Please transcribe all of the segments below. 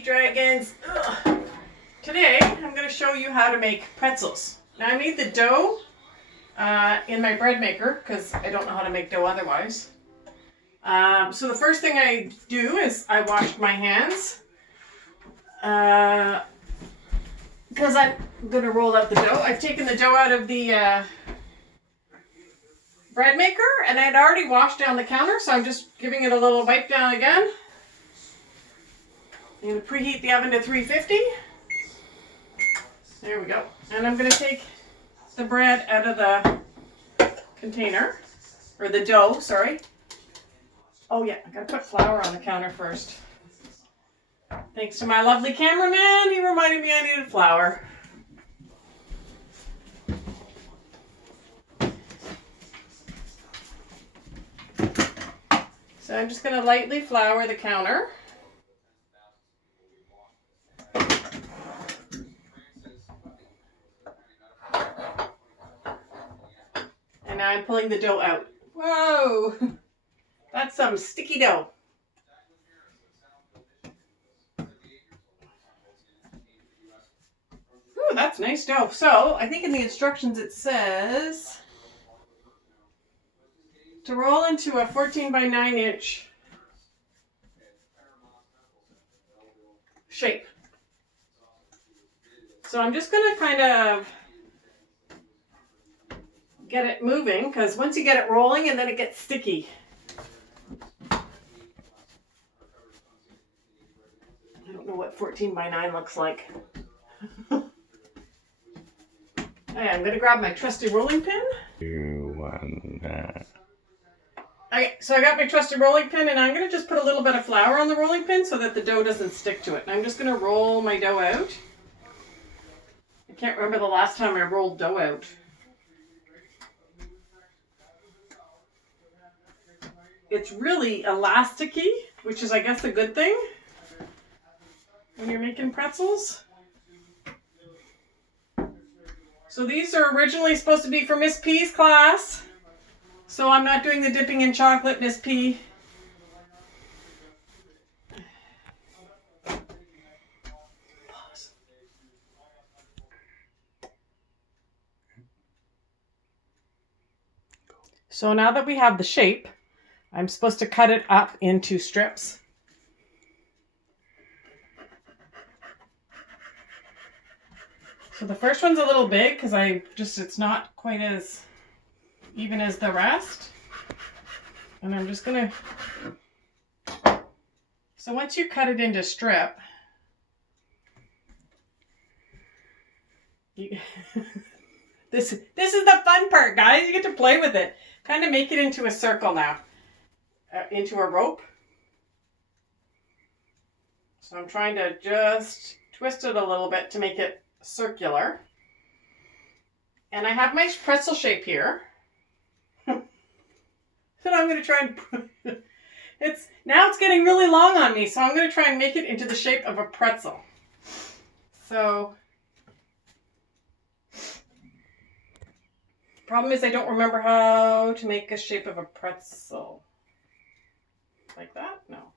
baby dragons. Ugh. Today I'm going to show you how to make pretzels. Now I made the dough in my bread maker because I don't know how to make dough otherwise. So the first thing I do is I washed my hands because I'm going to roll out the dough. I've taken the dough out of the bread maker and I had already washed down the counter, so I'm just giving it a little wipe down again. I'm going to preheat the oven to 350. There we go. And I'm going to take the bread out of the container, or the dough, sorry. Oh yeah, I got to put flour on the counter first. Thanks to my lovely cameraman, he reminded me I needed flour. So I'm just going to lightly flour the counter. And now I'm pulling the dough out. Whoa! That's some sticky dough. Ooh, that's nice dough. So, I think in the instructions it says to roll into a 14 by 9 inch shape. So I'm just going to kind of get it moving, because once you get it rolling and then it gets sticky. I don't know what 14 by 9 looks like. Okay, I'm going to grab my trusty rolling pin. Okay, so I got my trusty rolling pin and I'm going to just put a little bit of flour on the rolling pin so that the dough doesn't stick to it. And I'm just going to roll my dough out. I can't remember the last time I rolled dough out. It's really elasticy, which is, I guess, a good thing when you're making pretzels. So these are originally supposed to be for Miss P's class. So I'm not doing the dipping in chocolate, Miss P. Pause. So now that we have the shape, I'm supposed to cut it up into strips. So the first one's a little big because it's not quite as even as the rest. And I'm just gonna, so once you cut it into strip, this is the fun part, guys. You get to play with it. Kind of make it into a circle now. Into a rope. So I'm trying to just twist it a little bit to make it circular. And I have my pretzel shape here. So I'm going to try and it's getting really long on me, so I'm going to try and make it into the shape of a pretzel. So problem is I don't remember how to make a shape of a pretzel. Like that? No.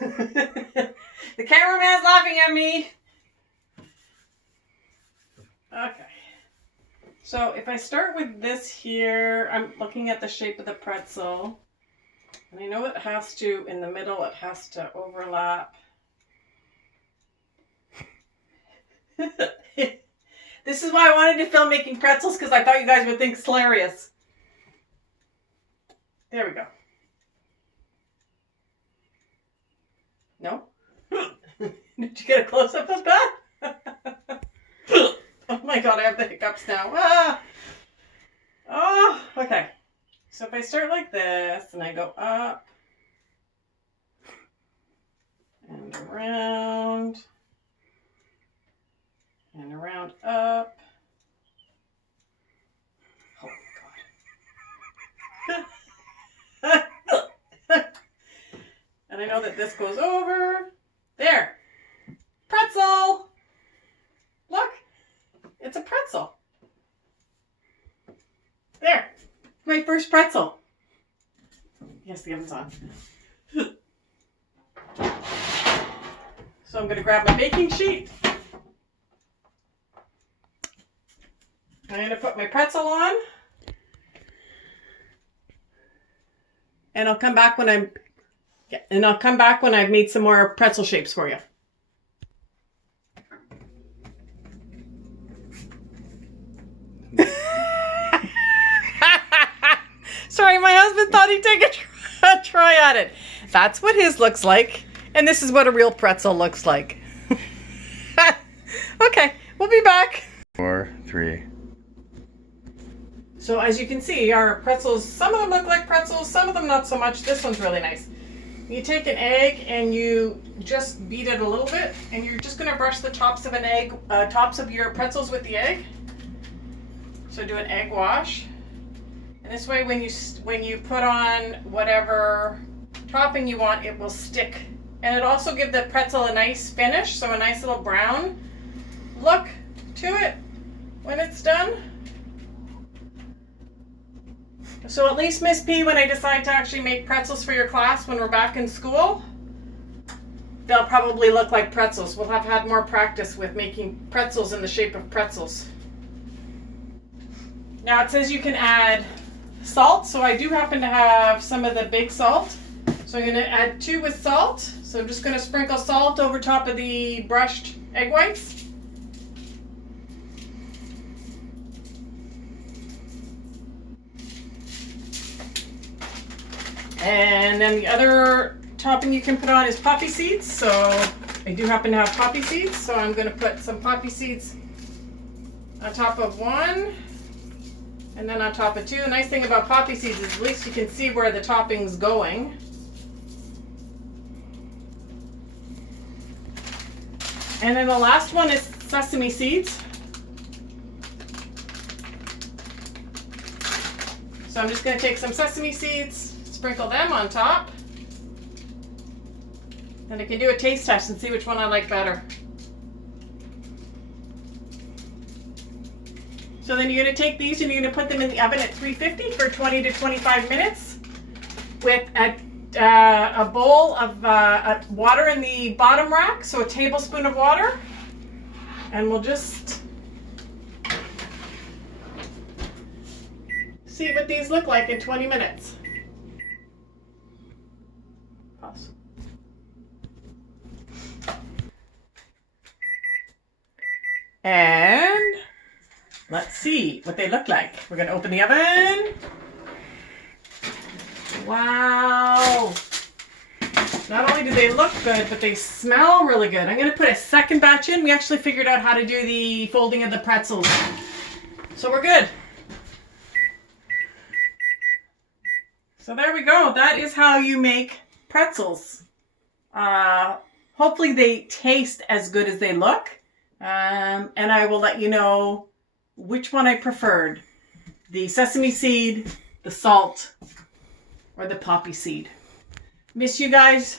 The cameraman's laughing at me. Okay. So if I start with this here, I'm looking at the shape of the pretzel. And I know it has to, in the middle, it has to overlap. This is why I wanted to film making pretzels, because I thought you guys would think it's hilarious. There we go. No? Did you get a close-up of that? Oh my god, I have the hiccups now. Ah! Oh, okay. So if I start like this, and I go up, and around, and around, up. Oh my god. And I know that this goes over. There. Pretzel! Look. It's a pretzel. There. My first pretzel. Yes, the oven's on. So I'm going to grab my baking sheet. I'm going to put my pretzel on. And I'll come back when I've made some more pretzel shapes for you. Sorry, my husband thought he'd take a try at it. That's what his looks like. And this is what a real pretzel looks like. Okay, we'll be back. 4, 3. So as you can see, our pretzels, some of them look like pretzels, some of them not so much. This one's really nice. You take an egg and you just beat it a little bit, and you're just going to brush the tops of an egg, tops of your pretzels with the egg. So do an egg wash. And this way when you put on whatever topping you want, it will stick. And it'll also give the pretzel a nice finish, so a nice little brown look to it when it's done. So at least Miss P, when I decide to actually make pretzels for your class when we're back in school, they'll probably look like pretzels. We'll have had more practice with making pretzels in the shape of pretzels. Now it says you can add salt, so I do happen to have some of the big salt. So I'm going to add 2 with salt. So I'm just going to sprinkle salt over top of the brushed egg whites. And then the other topping you can put on is poppy seeds. So I do happen to have poppy seeds. So I'm going to put some poppy seeds on top of 1. And then on top of 2. The nice thing about poppy seeds is at least you can see where the topping's going. And then the last one is sesame seeds. So I'm just going to take some sesame seeds, sprinkle them on top. And I can do a taste test and see which one I like better. So then you're going to take these and you're going to put them in the oven at 350 for 20 to 25 minutes with a bowl of water in the bottom rack, so a tablespoon of water. And we'll just see what these look like in 20 minutes. Pause. And let's see what they look like. We're going to open the oven. Wow. Not only do they look good, but they smell really good. I'm going to put a second batch in. We actually figured out how to do the folding of the pretzels. So we're good. So there we go. That is how you make pretzels. Hopefully they taste as good as they look. And I will let you know which one I preferred. The sesame seed, the salt, or the poppy seed. Miss you guys.